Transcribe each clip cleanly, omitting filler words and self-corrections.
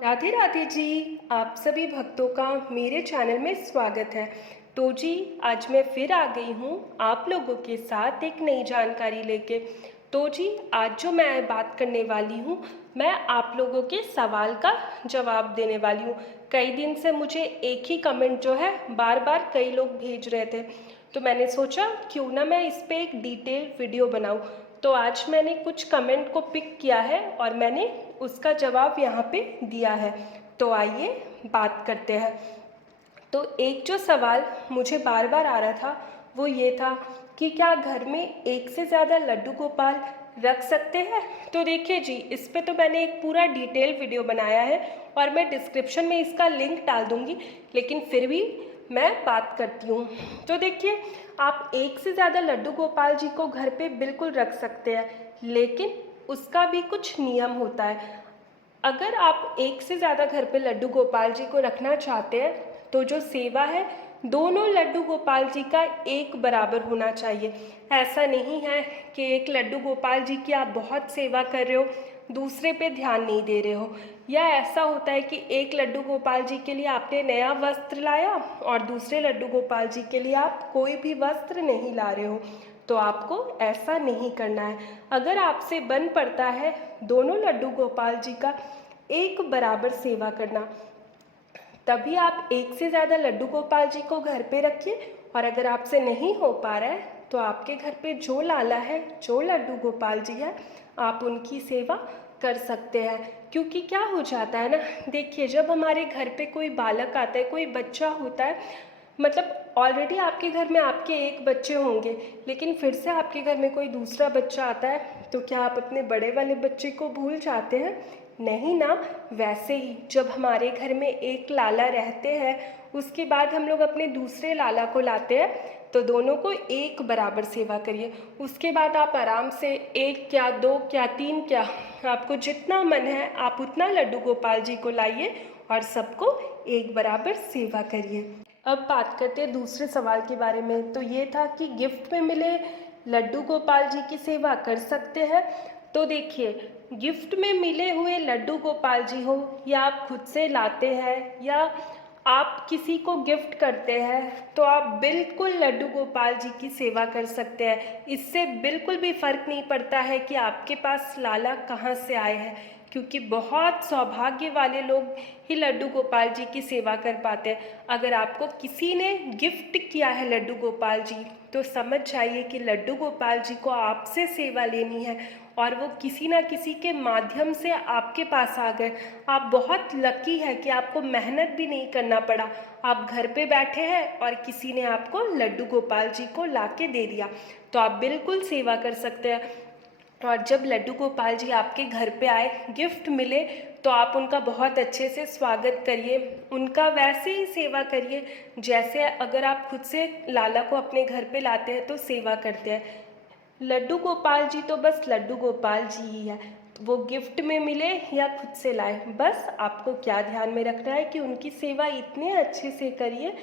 राधे राधे जी। आप सभी भक्तों का मेरे चैनल में स्वागत है। तो जी, आज मैं फिर आ गई हूँ आप लोगों के साथ एक नई जानकारी लेके। तो जी, आज जो मैं बात करने वाली हूँ, मैं आप लोगों के सवाल का जवाब देने वाली हूँ। कई दिन से मुझे एक ही कमेंट जो है बार बार कई लोग भेज रहे थे, तो मैंने सोचा क्यों ना मैं इस पे एक डिटेल वीडियो बनाऊँ। तो आज मैंने कुछ कमेंट को पिक किया है और मैंने उसका जवाब यहाँ पे दिया है। तो आइए बात करते हैं। तो एक जो सवाल मुझे बार बार आ रहा था वो ये था कि क्या घर में एक से ज़्यादा लड्डू गोपाल रख सकते हैं। तो देखिए जी, इस पे तो मैंने एक पूरा डिटेल वीडियो बनाया है और मैं डिस्क्रिप्शन में इसका लिंक डाल दूँगी, लेकिन फिर भी मैं बात करती हूँ। तो देखिए, आप एक से ज़्यादा लड्डू गोपाल जी को घर पे बिल्कुल रख सकते हैं, लेकिन उसका भी कुछ नियम होता है। अगर आप एक से ज़्यादा घर पे लड्डू गोपाल जी को रखना चाहते हैं तो जो सेवा है, दोनों लड्डू गोपाल जी का एक बराबर होना चाहिए। ऐसा नहीं है कि एक लड्डू गोपाल जी की आप बहुत सेवा कर रहे हो, दूसरे पे ध्यान नहीं दे रहे हो। या ऐसा होता है कि एक लड्डू गोपाल जी के लिए आपने नया वस्त्र लाया और दूसरे लड्डू गोपाल जी के लिए आप कोई भी वस्त्र नहीं ला रहे हो। तो आपको ऐसा नहीं करना है। अगर आपसे बन पड़ता है दोनों लड्डू गोपाल जी का एक बराबर सेवा करना, तभी आप एक से ज़्यादा लड्डू गोपाल जी को घर पे रखिए। और अगर आपसे नहीं हो पा रहा है तो आपके घर पे जो लाला है, जो लड्डू गोपाल जी है, आप उनकी सेवा कर सकते हैं। क्योंकि क्या हो जाता है ना, देखिए, जब हमारे घर पे कोई बालक आता है, कोई बच्चा होता है, मतलब ऑलरेडी आपके घर में आपके एक बच्चे होंगे, लेकिन फिर से आपके घर में कोई दूसरा बच्चा आता है, तो क्या आप अपने बड़े वाले बच्चे को भूल जाते हैं? नहीं ना। वैसे ही जब हमारे घर में एक लाला रहते हैं, उसके बाद हम लोग अपने दूसरे लाला को लाते हैं, तो दोनों को एक बराबर सेवा करिए। उसके बाद आप आराम से एक क्या, दो क्या, तीन क्या, आपको जितना मन है आप उतना लड्डू गोपाल जी को लाइए और सबको एक बराबर सेवा करिए। अब बात करते हैं दूसरे सवाल के बारे में। तो ये था कि गिफ्ट में मिले लड्डू गोपाल जी की सेवा कर सकते हैं। तो देखिए, गिफ्ट में मिले हुए लड्डू गोपाल जी हो, या आप खुद से लाते हैं, या आप किसी को गिफ्ट करते हैं, तो आप बिल्कुल लड्डू गोपाल जी की सेवा कर सकते हैं। इससे बिल्कुल भी फर्क नहीं पड़ता है कि आपके पास लाला कहाँ से आए हैं, क्योंकि बहुत सौभाग्य वाले लोग ही लड्डू गोपाल जी की सेवा कर पाते हैं। अगर आपको किसी ने गिफ्ट किया है लड्डू गोपाल जी, तो समझ जाइए कि लड्डू गोपाल जी को आपसे सेवा लेनी है और वो किसी ना किसी के माध्यम से आपके पास आ गए। आप बहुत लकी है कि आपको मेहनत भी नहीं करना पड़ा। आप घर पे बैठे हैं और किसी ने आपको लड्डू गोपाल जी को ला के दे दिया, तो आप बिल्कुल सेवा कर सकते हैं। और जब लड्डू गोपाल जी आपके घर पे आए, गिफ्ट मिले, तो आप उनका बहुत अच्छे से स्वागत करिए, उनका वैसे ही सेवा करिए जैसे अगर आप खुद से लाला को अपने घर पे लाते हैं तो सेवा करते हैं। लड्डू गोपाल जी तो बस लड्डू गोपाल जी ही है, वो गिफ्ट में मिले या खुद से लाए, बस आपको क्या ध्यान में रखना है कि उनकी सेवा इतने अच्छे से करिए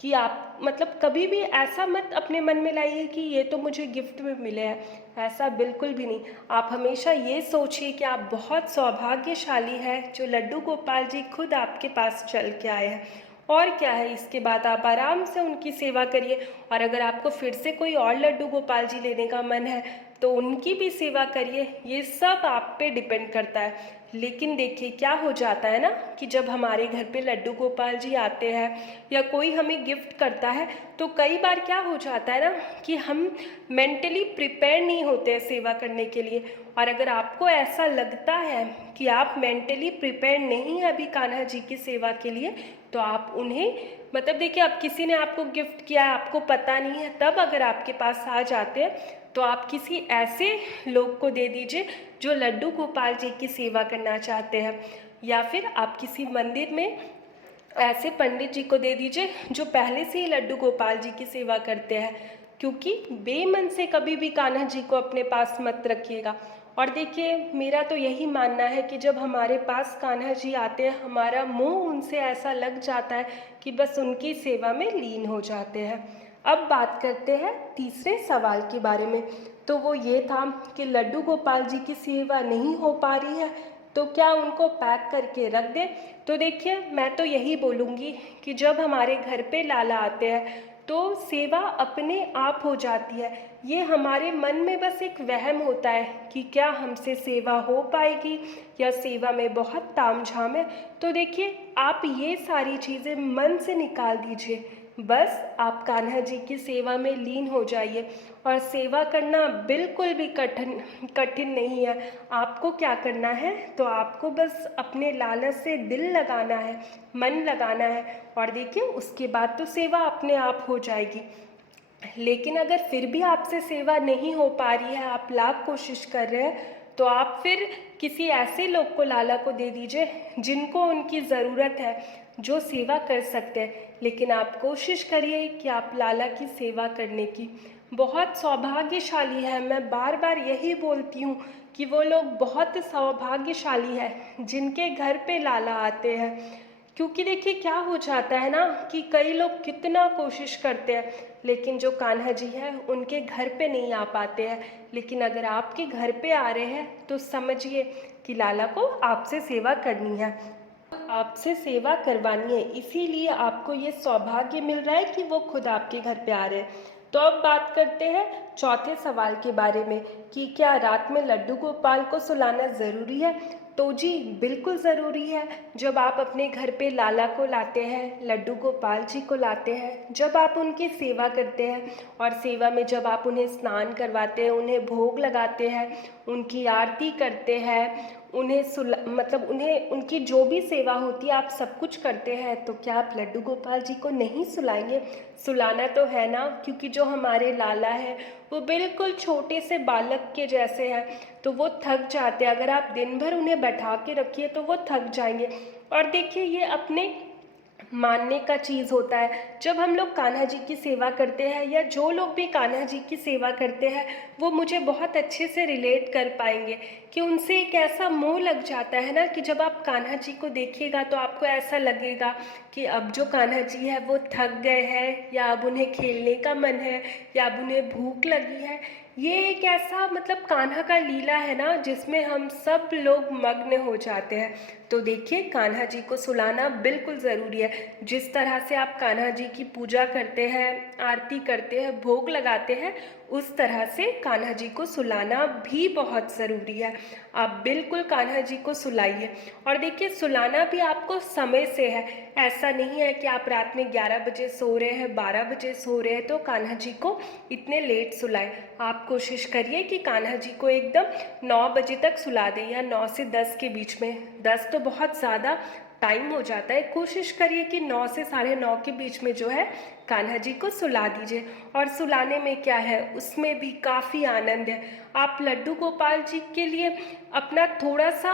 कि आप, मतलब, कभी भी ऐसा मत अपने मन में लाइए कि ये तो मुझे गिफ्ट में मिले हैं। ऐसा बिल्कुल भी नहीं। आप हमेशा ये सोचिए कि आप बहुत सौभाग्यशाली हैं जो लड्डू गोपाल जी खुद आपके पास चल के आए हैं। और क्या है, इसके बाद आप आराम से उनकी सेवा करिए। और अगर आपको फिर से कोई और लड्डू गोपाल जी लेने का मन है तो उनकी भी सेवा करिए। ये सब आप पे डिपेंड करता है। लेकिन देखिए, क्या हो जाता है ना कि जब हमारे घर पे लड्डू गोपाल जी आते हैं या कोई हमें गिफ्ट करता है, तो कई बार क्या हो जाता है ना कि हम मेंटली प्रिपेयर नहीं होते हैं सेवा करने के लिए। और अगर आपको ऐसा लगता है कि आप मेंटली प्रिपेयर नहीं हैं अभी कान्हा जी की सेवा के लिए, तो आप उन्हें, मतलब देखिए, अब किसी ने आपको गिफ्ट किया है, आपको पता नहीं है, तब अगर आपके पास आ जाते हैं तो आप किसी ऐसे लोग को दे दीजिए जो लड्डू गोपाल जी की सेवा करना चाहते हैं। या फिर आप किसी मंदिर में ऐसे पंडित जी को दे दीजिए जो पहले से ही लड्डू गोपाल जी की सेवा करते हैं। क्योंकि बेमन से कभी भी कान्हा जी को अपने पास मत रखिएगा। और देखिए, मेरा तो यही मानना है कि जब हमारे पास कान्हा जी आते हैं, हमारा मोह उनसे ऐसा लग जाता है कि बस उनकी सेवा में लीन हो जाते हैं। अब बात करते हैं तीसरे सवाल के बारे में। तो वो ये था कि लड्डू गोपाल जी की सेवा नहीं हो पा रही है, तो क्या उनको पैक करके रख दें? तो देखिए, मैं तो यही बोलूँगी कि जब हमारे घर पे लाला आते हैं तो सेवा अपने आप हो जाती है। ये हमारे मन में बस एक वहम होता है कि क्या हमसे सेवा हो पाएगी या सेवा में बहुत तामझाम है। तो देखिए, आप ये सारी चीज़ें मन से निकाल दीजिए। बस आप कान्हा जी की सेवा में लीन हो जाइए और सेवा करना बिल्कुल भी कठिन नहीं है। आपको क्या करना है, तो आपको बस अपने लालच से दिल लगाना है, मन लगाना है, और देखिए उसके बाद तो सेवा अपने आप हो जाएगी। लेकिन अगर फिर भी आपसे सेवा नहीं हो पा रही है, आप लाख कोशिश कर रहे हैं, तो आप फिर किसी ऐसे लोग को लाला को दे दीजिए जिनको उनकी ज़रूरत है, जो सेवा कर सकते हैं। लेकिन आप कोशिश करिए कि आप लाला की सेवा करने की। बहुत सौभाग्यशाली है, मैं बार बार यही बोलती हूँ कि वो लोग बहुत सौभाग्यशाली है जिनके घर पे लाला आते हैं। क्योंकि देखिए क्या हो जाता है ना कि कई लोग कितना कोशिश करते हैं, लेकिन जो कान्हा जी हैं उनके घर पे नहीं आ पाते हैं। लेकिन अगर आपके घर पे आ रहे हैं तो समझिए कि लाला को आपसे सेवा करनी है, आपसे सेवा करवानी है, इसीलिए आपको ये सौभाग्य मिल रहा है कि वो खुद आपके घर पे आ रहे हैं। तो अब बात करते हैं चौथे सवाल के बारे में कि क्या रात में लड्डू गोपाल को सुलाना ज़रूरी है। तो जी बिल्कुल ज़रूरी है। जब आप अपने घर पे लाला को लाते हैं, लड्डू गोपाल जी को लाते हैं, जब आप उनकी सेवा करते हैं और सेवा में जब आप उन्हें स्नान करवाते हैं, उन्हें भोग लगाते हैं, उनकी आरती करते हैं, उन्हें उनकी जो भी सेवा होती है आप सब कुछ करते हैं, तो क्या आप लड्डू गोपाल जी को नहीं सुलाएंगे? सुलाना तो है ना, क्योंकि जो हमारे लाला है वो बिल्कुल छोटे से बालक के जैसे हैं, तो वो थक जाते हैं। अगर आप दिन भर उन्हें बैठा के रखिए तो वो थक जाएंगे। और देखिए ये अपने मानने का चीज़ होता है। जब हम लोग कान्हा जी की सेवा करते हैं या जो लोग भी कान्हा जी की सेवा करते हैं, वो मुझे बहुत अच्छे से रिलेट कर पाएंगे कि उनसे एक ऐसा मोह लग जाता है ना कि जब आप कान्हा जी को देखिएगा तो आपको ऐसा लगेगा कि अब जो कान्हा जी है वो थक गए हैं, या अब उन्हें खेलने का मन है, या अब उन्हें भूख लगी है। ये एक ऐसा कान्हा का लीला है ना जिसमें हम सब लोग मग्न हो जाते हैं। तो देखिए कान्हा जी को सुलाना बिल्कुल ज़रूरी है। जिस तरह से आप कान्हा जी की पूजा करते हैं, आरती करते हैं, भोग लगाते हैं, उस तरह से कान्हा जी को सुलाना भी बहुत ज़रूरी है। आप बिल्कुल कान्हा जी को सुलाइए। और देखिए सुलाना भी आपको समय से है। ऐसा नहीं है कि आप रात में 11 बजे सो रहे हैं, 12 बजे सो रहे हैं तो कान्हा जी को इतने लेट सुलाएं। आप कोशिश करिए कि कान्हा जी को एकदम 9 बजे तक सुला दें, या 9 से 10 के बीच में। 10 तो बहुत ज़्यादा टाइम हो जाता है। कोशिश करिए कि 9 से 9:30 के बीच में जो है कान्हा जी को सुला दीजिए। और सुलाने में क्या है, उसमें भी काफ़ी आनंद है। आप लड्डू गोपाल जी के लिए अपना थोड़ा सा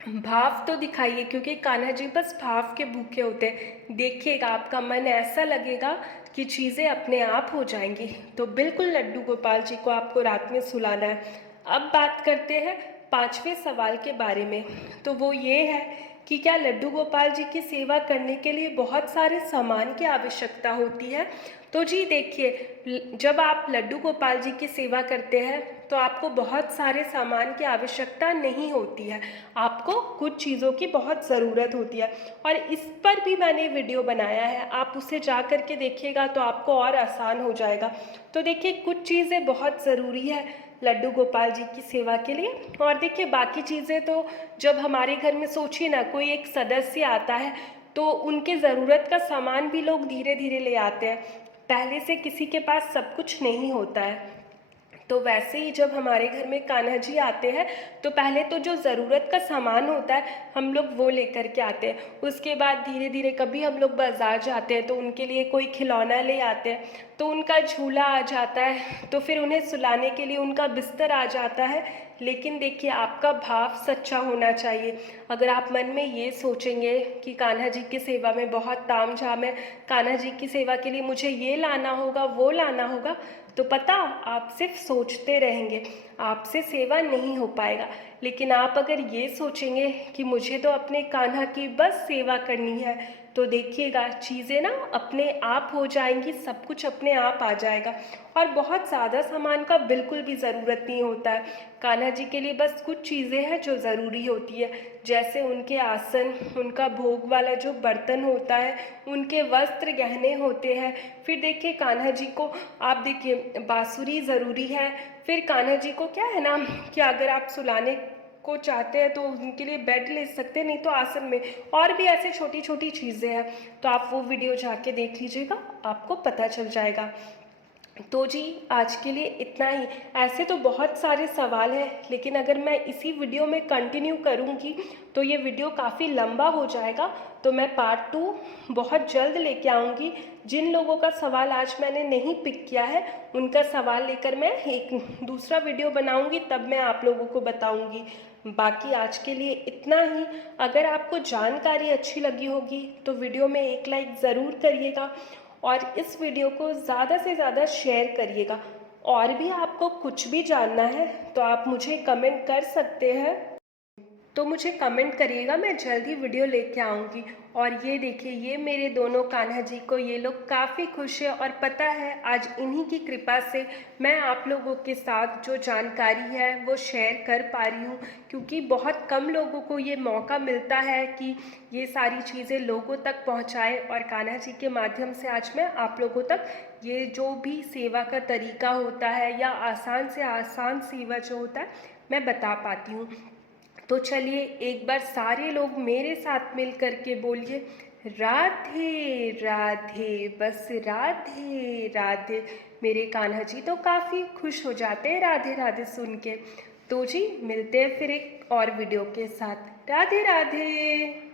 भाव तो दिखाइए, क्योंकि कान्हा जी बस भाव के भूखे होते हैं। देखिएगा आपका मन ऐसा लगेगा कि चीज़ें अपने आप हो जाएंगी। तो बिल्कुल लड्डू गोपाल जी को आपको रात में सुलाना है। अब बात करते हैं पांचवें सवाल के बारे में। तो वो ये है कि क्या लड्डू गोपाल जी की सेवा करने के लिए बहुत सारे सामान की आवश्यकता होती है। तो जी देखिए, जब आप लड्डू गोपाल जी की सेवा करते हैं तो आपको बहुत सारे सामान की आवश्यकता नहीं होती है। आपको कुछ चीज़ों की बहुत ज़रूरत होती है, और इस पर भी मैंने वीडियो बनाया है, आप उसे जा कर के देखिएगा तो आपको और आसान हो जाएगा। तो देखिए कुछ चीज़ें बहुत ज़रूरी है लड्डू गोपाल जी की सेवा के लिए। और देखिए बाकी चीज़ें तो जब हमारे घर में सोचिए ना कोई एक सदस्य आता है तो उनके ज़रूरत का सामान भी लोग धीरे धीरे ले आते हैं। पहले से किसी के पास सब कुछ नहीं होता है। तो वैसे ही जब हमारे घर में कान्हा जी आते हैं तो पहले तो जो ज़रूरत का सामान होता है हम लोग वो लेकर के आते हैं। उसके बाद धीरे धीरे कभी हम लोग बाज़ार जाते हैं तो उनके लिए कोई खिलौना ले आते हैं, तो उनका झूला आ जाता है, तो फिर उन्हें सुलाने के लिए उनका बिस्तर आ जाता है। लेकिन देखिए आपका भाव सच्चा होना चाहिए। अगर आप मन में ये सोचेंगे कि कान्हा जी की सेवा में बहुत तामझाम है, कान्हा जी की सेवा के लिए मुझे ये लाना होगा, वो लाना होगा, तो पता आप सिर्फ सोचते रहेंगे, आपसे सेवा नहीं हो पाएगा। लेकिन आप अगर ये सोचेंगे कि मुझे तो अपने कान्हा की बस सेवा करनी है, तो देखिएगा चीज़ें ना अपने आप हो जाएंगी, सब कुछ अपने आप आ जाएगा। और बहुत ज़्यादा सामान का बिल्कुल भी ज़रूरत नहीं होता है। कान्हा जी के लिए बस कुछ चीज़ें हैं जो ज़रूरी होती है, जैसे उनके आसन, उनका भोग वाला जो बर्तन होता है, उनके वस्त्र गहने होते हैं। फिर देखिए कान्हा जी को आप देखिए बाँसुरी ज़रूरी है। फिर कान्हा जी को क्या है ना कि अगर आप सुलाने को चाहते हैं तो उनके लिए बेड ले सकते हैं, नहीं तो आसन में। और भी ऐसे छोटी छोटी चीज़ें हैं, तो आप वो वीडियो जाके देख लीजिएगा, आपको पता चल जाएगा। तो जी आज के लिए इतना ही। ऐसे तो बहुत सारे सवाल हैं, लेकिन अगर मैं इसी वीडियो में कंटिन्यू करूँगी तो ये वीडियो काफ़ी लंबा हो जाएगा। तो मैं पार्ट 2 बहुत जल्द लेके आऊँगी। जिन लोगों का सवाल आज मैंने नहीं पिक किया है, उनका सवाल लेकर मैं एक दूसरा वीडियो बनाऊँगी, तब मैं आप लोगों को बताऊँगी। बाकी आज के लिए इतना ही। अगर आपको जानकारी अच्छी लगी होगी तो वीडियो में एक लाइक ज़रूर करिएगा और इस वीडियो को ज़्यादा से ज़्यादा शेयर करिएगा। और भी आपको कुछ भी जानना है तो आप मुझे कमेंट कर सकते हैं, तो मुझे कमेंट करिएगा, मैं जल्द ही वीडियो लेके आऊँगी। और ये देखिए, ये मेरे दोनों कान्हा जी को ये लोग काफ़ी खुश है, और पता है आज इन्हीं की कृपा से मैं आप लोगों के साथ जो जानकारी है वो शेयर कर पा रही हूँ, क्योंकि बहुत कम लोगों को ये मौका मिलता है कि ये सारी चीज़ें लोगों तक पहुँचाए। और कान्हा जी के माध्यम से आज मैं आप लोगों तक ये जो भी सेवा का तरीका होता है या आसान से आसान सेवा जो होता है मैं बता पाती हूँ। तो चलिए एक बार सारे लोग मेरे साथ मिल कर के बोलिए, राधे राधे, बस राधे राधे। मेरे कान्हा जी तो काफ़ी खुश हो जाते हैं राधे राधे सुन के। तो जी मिलते हैं फिर एक और वीडियो के साथ। राधे राधे।